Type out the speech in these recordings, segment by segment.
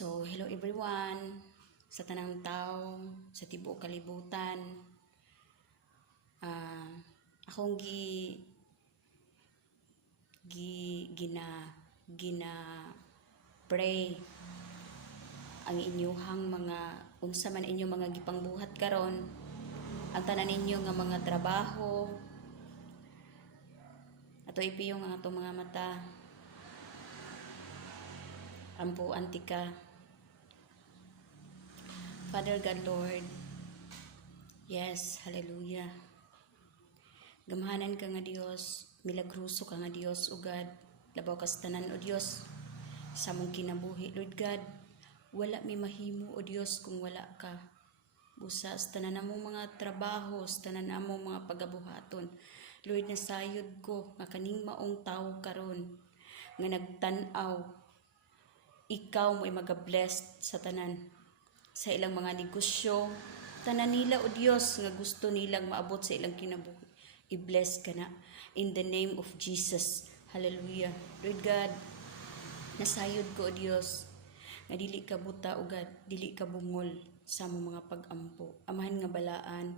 So, hello everyone, sa tanang tao, sa tibuok kalibutan. Akong gina pray ang inyuhang mga unsa man inyong mga gipangbuhat karon, ang tanan ninyo nga mga trabaho, ato ipiyong ang atong mga mata. Ampo antika. Father God, Lord, yes, hallelujah. Gamahanan ka nga Dios, milagruso ka nga Dios, o God, labaw ka sa tanan, o Dios, sa mong kinabuhi, Lord God, wala may mahimo, o Dios, kung wala ka. Busa, sa tanan among mga trabaho, sa tanan among mga pagabuhaton, Lord, nasayod ko, nga kaning maong tao karon nga nagtanaw, ikaw mo ay mag-bless sa tanan, sa ilang mga negosyo, tanan nila, o Dios, nga gusto nilang maabot sa ilang kinabuhi. I-bless ka na in the name of Jesus. Hallelujah. Lord God, nasayod ko, o Dios, nga dili ka buta, o God, dili ka bungol sa among mga pag-ampo. Amahan nga balaan,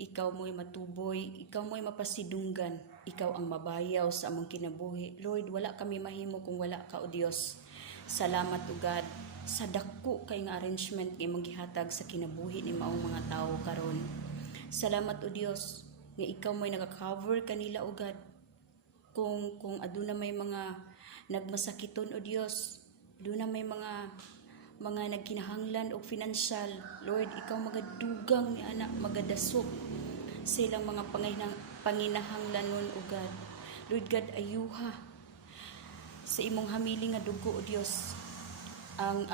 ikaw mo'y matuboy, ikaw mo'y mapasidunggan, ikaw ang mabayaw sa among kinabuhi. Lord, wala kami mahimo kung wala ka, o Dios. Salamat, o God, sa dako kay nga arrangement kay mong gihatag sa kinabuhi ni maong mga tao karon. Salamat, o Dios, nga ikaw mo'y naka-cover kanila, o God. Kung aduna may mga nagmasakiton, o Dios, aduna may mga nagkinahanglan og financial, Lord, ikaw magadugang ni anak, magadasok silang mga panginahanglan nun, o God. Lord God, ayuha sa imong hamili nga dugo, o Dios, ang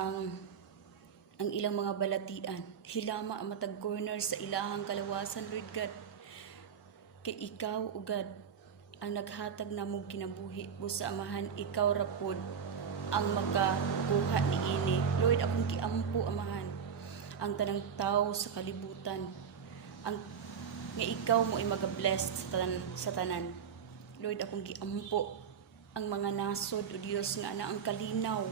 ilang mga balatian, hilama ang matag corner sa ilahang kalawasan, Lord God. Kay ikaw, o God, ang naghatag namong kinabuhi, busa amahan, ikaw rapod ang makabuha ni ini. Lord, akong giampo, amahan, ang tanang tao sa kalibutan, ang nga ikaw mo ay mag-bless sa tanan. Lord, akong giampo ang mga nasod, o Dios, nga ana ang kalinaw,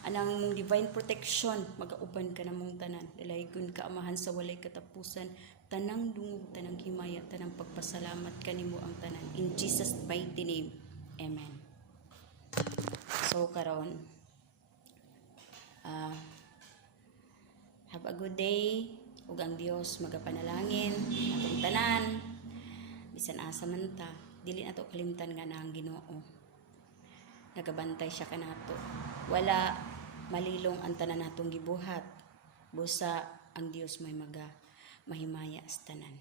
anang mong divine protection, magauban ka na mong tanan. Dalaygon ka, amahan, sa walay katapusan, tanang dungog, tanang himaya, tanang pagpasalamat kanimo ang tanan. In Jesus' mighty name, amen. So karon, have a good day, ug ang Dios magapanalangin atong tanan, bisan asa man ta, dili nato kalimtan nga na ang Ginoo nagabantay siya kanato. Wala malilong ang tanan natong gibuhat, busa ang Dios may mahimaya sa tanan.